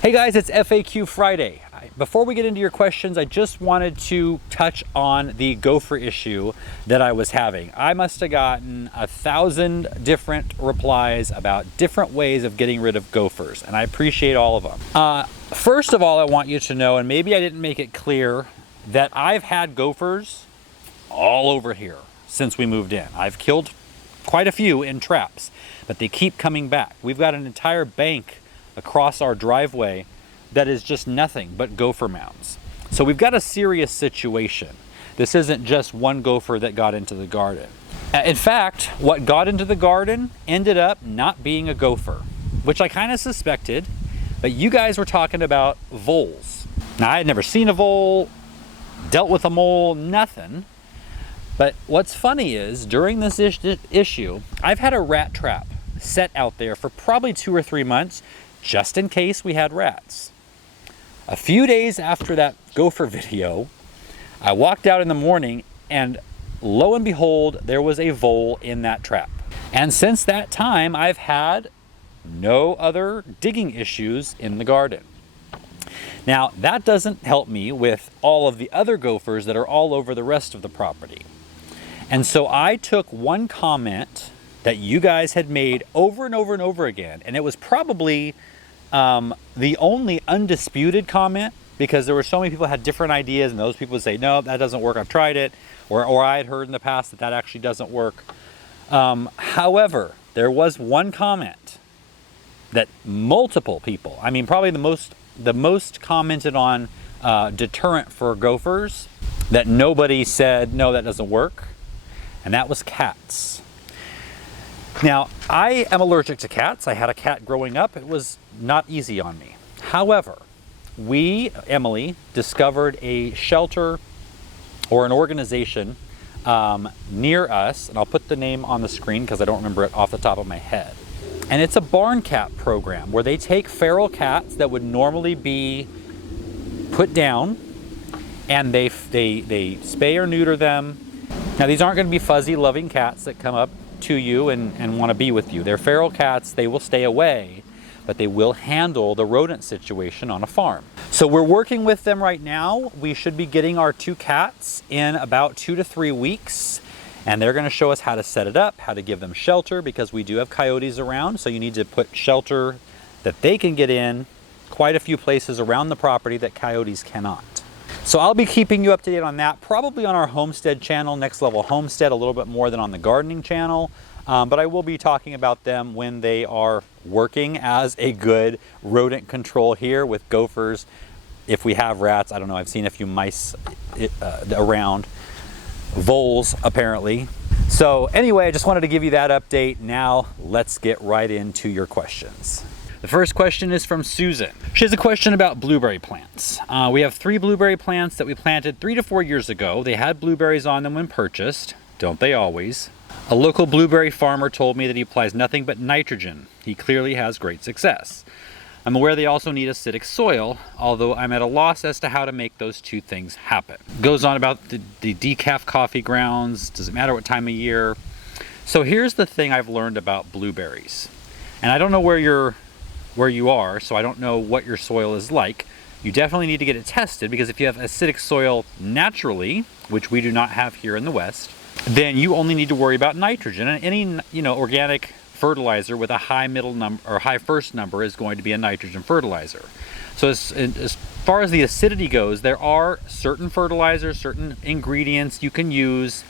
Hey guys, it's FAQ Friday. Before we get into your questions, I just wanted to touch on the gopher issue that I was having. I must have gotten 1,000 different replies about different ways of getting rid of gophers, and I appreciate all of them. First of all, I want you to know, and maybe I didn't make it clear, that I've had gophers all over here since we moved in. I've killed quite a few in traps, but they keep coming back. We've got an entire bank across our driveway that is just nothing but gopher mounds. So we've got a serious situation. This isn't just one gopher that got into the garden. In fact, what got into the garden ended up not being a gopher, which I kind of suspected, but you guys were talking about voles. Now, I had never seen a vole, dealt with a mole, nothing. But what's funny is, during this issue, I've had a rat trap set out there for probably 2 or 3 months, just in case we had rats. A few days after that gopher video, I walked out in the morning and lo and behold, there was a vole in that trap. And since that time, I've had no other digging issues in the garden. Now, that doesn't help me with all of the other gophers that are all over the rest of the property. And so I took one comment that you guys had made over and over and over again, and it was probably the only undisputed comment, because there were so many people who had different ideas, and those people would say, no, that doesn't work, I've tried it, or I had heard in the past that that actually doesn't work. However, there was one comment that multiple people, I mean probably the most commented on deterrent for gophers, that nobody said, no, that doesn't work, and that was cats. Now, I am allergic to cats. I had a cat growing up. It was not easy on me. However, Emily, discovered a shelter or an organization near us, and I'll put the name on the screen because I don't remember it off the top of my head. And it's a barn cat program where they take feral cats that would normally be put down, and they spay or neuter them. Now, these aren't going to be fuzzy, loving cats that come up to you and want to be with you. They're feral cats. They will stay away, but they will handle the rodent situation on a farm. So we're working with them right now. We should be getting our 2 cats in about 2 to 3 weeks, and they're going to show us how to set it up, how to give them shelter, because we do have coyotes around, so you need to put shelter that they can get in quite a few places around the property that coyotes cannot. So I'll be keeping you up to date on that, probably on our homestead channel, Next Level Homestead, a little bit more than on the gardening channel. But I will be talking about them when they are working as a good rodent control here with gophers. If we have rats, I don't know, I've seen a few mice around, voles apparently. So anyway, I just wanted to give you that update. Now let's get right into your questions. The first question is from Susan. She has a question about blueberry plants. We have 3 blueberry plants that we planted 3 to 4 years ago. They had blueberries on them when purchased. Don't they always? A local blueberry farmer told me that he applies nothing but nitrogen. He clearly has great success. I'm aware they also need acidic soil, although I'm at a loss as to how to make those 2 things happen. Goes on about the decaf coffee grounds. Does it matter what time of year? So here's the thing I've learned about blueberries. And I don't know where you are, so I don't know what your soil is like. You definitely need to get it tested, because if you have acidic soil naturally, which we do not have here in the West, then you only need to worry about nitrogen. And any organic fertilizer with a high middle number or high first number is going to be a nitrogen fertilizer. So as far as the acidity goes, there are certain fertilizers, certain ingredients you can use.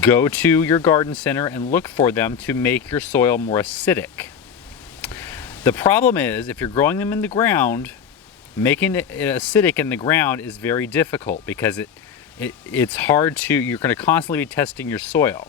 Go to your garden center and look for them to make your soil more acidic. The problem is, if you're growing them in the ground, making it acidic in the ground is very difficult, because it's hard to, you're going to constantly be testing your soil.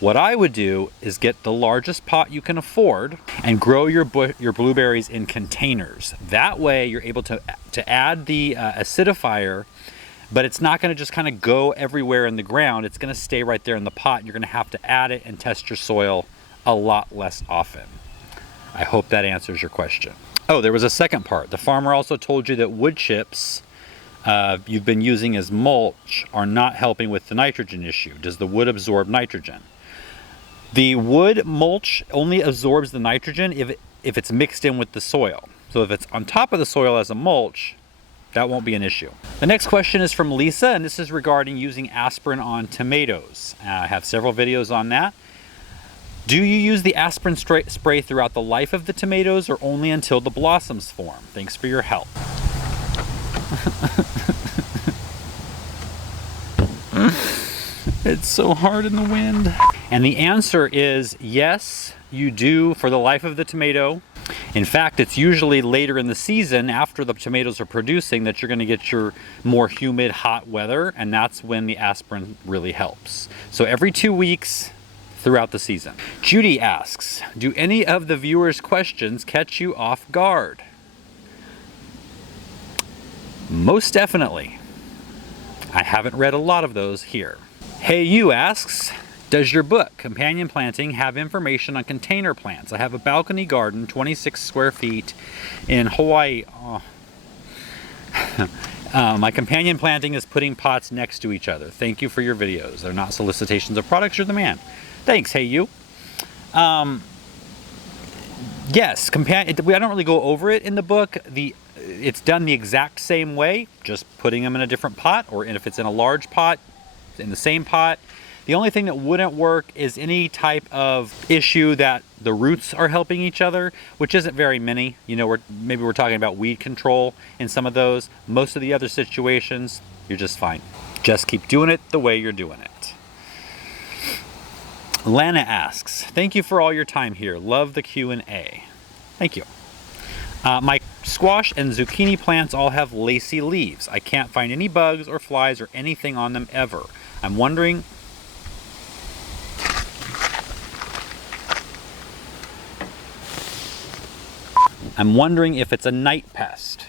What I would do is get the largest pot you can afford and grow your blueberries in containers. That way you're able to add the acidifier, but it's not going to just kind of go everywhere in the ground. It's going to stay right there in the pot, and you're going to have to add it and test your soil a lot less often. I hope that answers your question. Oh, there was a second part. The farmer also told you that wood chips you've been using as mulch are not helping with the nitrogen issue. Does the wood absorb nitrogen? The wood mulch only absorbs the nitrogen if it's mixed in with the soil. So if it's on top of the soil as a mulch, that won't be an issue. The next question is from Lisa, and this is regarding using aspirin on tomatoes. I have several videos on that. Do you use the aspirin spray throughout the life of the tomatoes or only until the blossoms form? Thanks for your help. It's so hard in the wind. And the answer is yes, you do for the life of the tomato. In fact, it's usually later in the season after the tomatoes are producing that you're going to get your more humid, hot weather, and that's when the aspirin really helps. So every 2 weeks throughout the season. Judy asks, do any of the viewers' questions catch you off guard? Most definitely. I haven't read a lot of those here. Hey You asks, does your book, Companion Planting, have information on container plants? I have a balcony garden, 26 square feet in Hawaii. Oh. My companion planting is putting pots next to each other. Thank you for your videos. They're not solicitations of products, you're the man. Thanks, Hey You. Yes, I don't really go over it in the book. It's done the exact same way, just putting them in a different pot, or if it's in a large pot, in the same pot. The only thing that wouldn't work is any type of issue that the roots are helping each other, which isn't very many. You know, maybe we're talking about weed control in some of those. Most of the other situations, you're just fine. Just keep doing it the way you're doing it. Lana asks, thank you for all your time here. Love the Q&A. Thank you. My squash and zucchini plants all have lacy leaves. I can't find any bugs or flies or anything on them ever. I'm wondering if it's a night pest.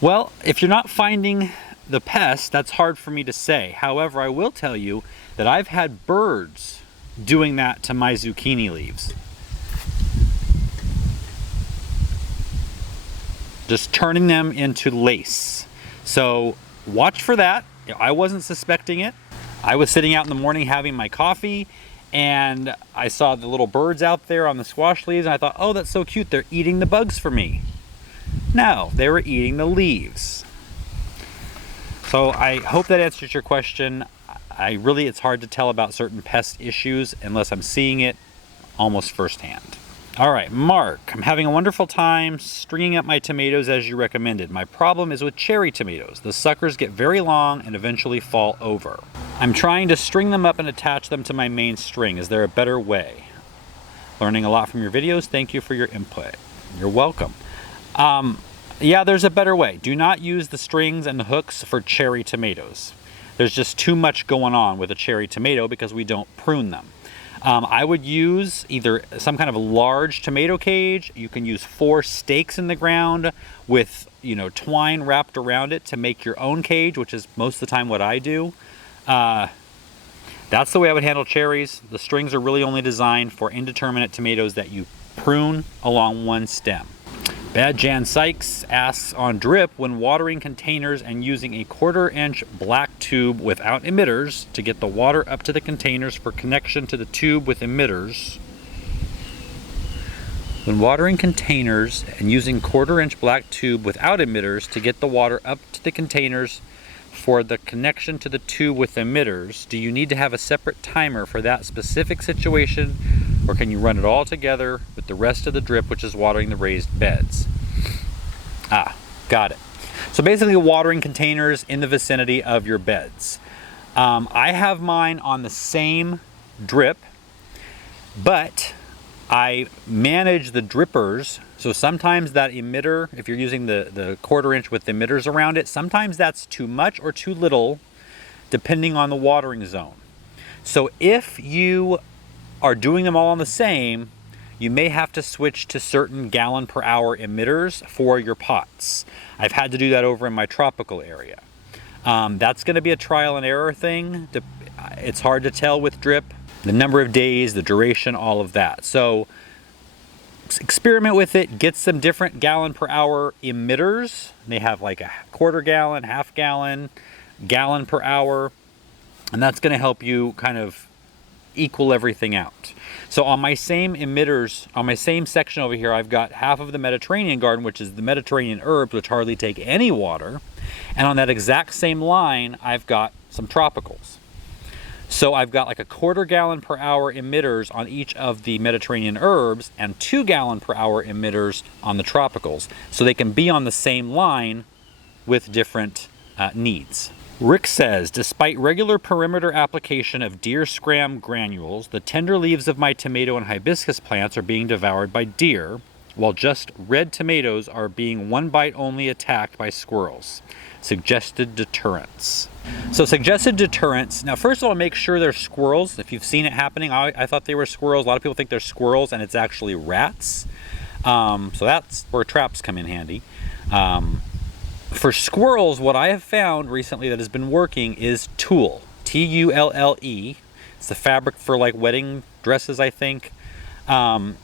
Well, if you're not finding the pest, that's hard for me to say. However, I will tell you that I've had birds doing that to my zucchini leaves. Just turning them into lace. So watch for that. I wasn't suspecting it. I was sitting out in the morning having my coffee and I saw the little birds out there on the squash leaves and I thought, oh, that's so cute. They're eating the bugs for me. No, they were eating the leaves. So I hope that answers your question. It's hard to tell about certain pest issues unless I'm seeing it almost firsthand. All right, Mark, I'm having a wonderful time stringing up my tomatoes as you recommended. My problem is with cherry tomatoes. The suckers get very long and eventually fall over. I'm trying to string them up and attach them to my main string. Is there a better way? Learning a lot from your videos. Thank you for your input. You're welcome. Yeah, there's a better way. Do not use the strings and the hooks for cherry tomatoes. There's just too much going on with a cherry tomato because we don't prune them. I would use either some kind of a large tomato cage. You can use 4 stakes in the ground with, twine wrapped around it to make your own cage, which is most of the time what I do. That's the way I would handle cherries. The strings are really only designed for indeterminate tomatoes that you prune along one stem. Bad Jan Sykes asks, on drip, when watering containers and using a 1/4 inch black tube without emitters to get the water up to the containers for connection to the tube with emitters. When watering containers and using 1/4 inch black tube without emitters to get the water up to the containers for the connection to the tube with emitters, do you need to have a separate timer for that specific situation, or can you run it all together with the rest of the drip, which is watering the raised beds? Got it. So basically watering containers in the vicinity of your beds. I have mine on the same drip, but I manage the drippers. So sometimes that emitter, if you're using the 1/4 inch with emitters around it, sometimes that's too much or too little, depending on the watering zone. So if you are doing them all on the same, you may have to switch to certain gallon per hour emitters for your pots. I've had to do that over in my tropical area. That's going to be a trial and error thing. It's hard to tell with drip, the number of days, the duration, all of that. So experiment with it, get some different gallon per hour emitters. They have like a 1/4 gallon, 1/2 gallon, gallon per hour, and that's going to help you kind of equal everything out. So on my same emitters, on my same section over here, I've got half of the Mediterranean garden, which is the Mediterranean herbs, which hardly take any water. And on that exact same line, I've got some tropicals. So I've got like a 1/4 gallon per hour emitters on each of the Mediterranean herbs and 2 gallon per hour emitters on the tropicals. So they can be on the same line with different needs. Rick says, despite regular perimeter application of deer scram granules, the tender leaves of my tomato and hibiscus plants are being devoured by deer, while just red tomatoes are being one bite only attacked by squirrels. Suggested deterrents. So suggested deterrents. Now, first of all, make sure they're squirrels. If you've seen it happening, I thought they were squirrels. A lot of people think they're squirrels, and it's actually rats. So that's where traps come in handy. For squirrels, what I have found recently that has been working is tulle. Tulle. It's the fabric for like wedding dresses, I think. And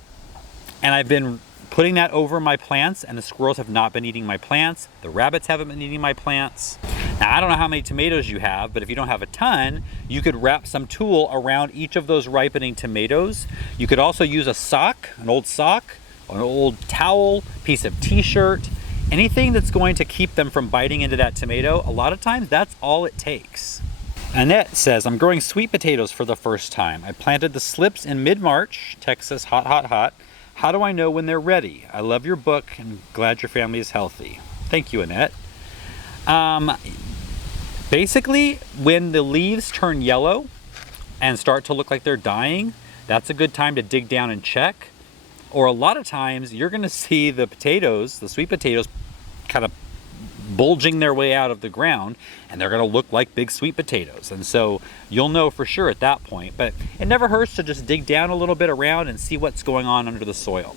I've been putting that over my plants, and the squirrels have not been eating my plants. The rabbits haven't been eating my plants. Now, I don't know how many tomatoes you have, but if you don't have a ton, you could wrap some tulle around each of those ripening tomatoes. You could also use a sock, an old towel, piece of t-shirt, anything that's going to keep them from biting into that tomato. A lot of times, that's all it takes. Annette says, I'm growing sweet potatoes for the first time. I planted the slips in mid-March, Texas, hot, hot, hot. How do I know when they're ready? I love your book and glad your family is healthy. Thank you, Annette. Basically, when the leaves turn yellow and start to look like they're dying, that's a good time to dig down and check. Or a lot of times, you're going to see the potatoes, the sweet potatoes, kind of bulging their way out of the ground, and they're going to look like big sweet potatoes. And so you'll know for sure at that point, but it never hurts to just dig down a little bit around and see what's going on under the soil.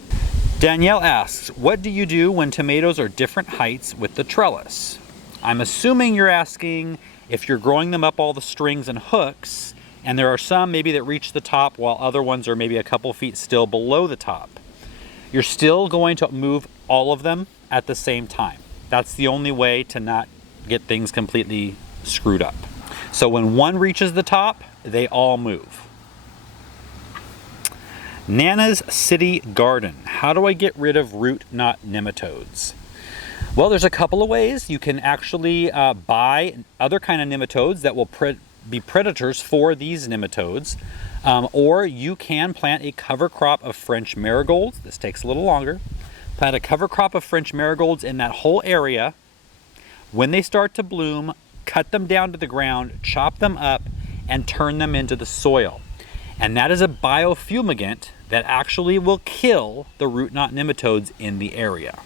Danielle asks, what do you do when tomatoes are different heights with the trellis? I'm assuming you're asking if you're growing them up all the strings and hooks, and there are some maybe that reach the top while other ones are maybe a couple feet still below the top. You're still going to move all of them at the same time. That's the only way to not get things completely screwed up. So when one reaches the top, they all move. Nana's City Garden. How do I get rid of root knot nematodes? Well, there's a couple of ways. You can actually buy other kind of nematodes that will be predators for these nematodes. Or you can plant a cover crop of French marigolds. This takes a little longer. Plant a cover crop of French marigolds in that whole area. When they start to bloom, cut them down to the ground, chop them up, and turn them into the soil. And that is a biofumigant that actually will kill the root knot nematodes in the area.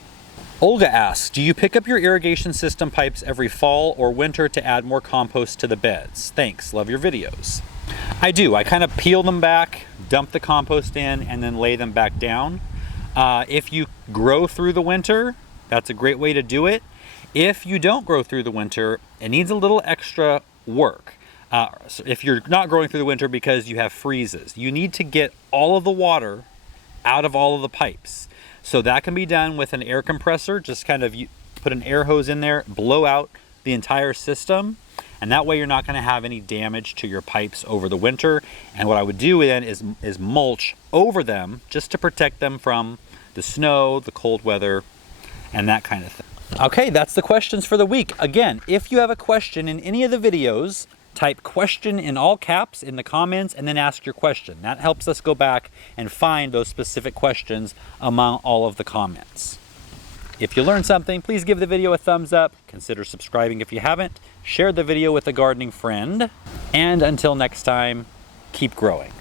Olga asks, do you pick up your irrigation system pipes every fall or winter to add more compost to the beds? Thanks, love your videos. I do. I kind of peel them back, dump the compost in, and then lay them back down. If you grow through the winter, that's a great way to do it. If you don't grow through the winter, it needs a little extra work. So if you're not growing through the winter because you have freezes, you need to get all of the water out of all of the pipes. So that can be done with an air compressor. Just kind of put an air hose in there, blow out the entire system, and that way you're not going to have any damage to your pipes over the winter. And what I would do then is mulch over them just to protect them from the snow, the cold weather, and that kind of thing. Okay, that's the questions for the week. Again, if you have a question in any of the videos, type question in all caps in the comments and then ask your question. That helps us go back and find those specific questions among all of the comments. If you learned something, please give the video a thumbs up. Consider subscribing if you haven't. Share the video with a gardening friend. And until next time, keep growing.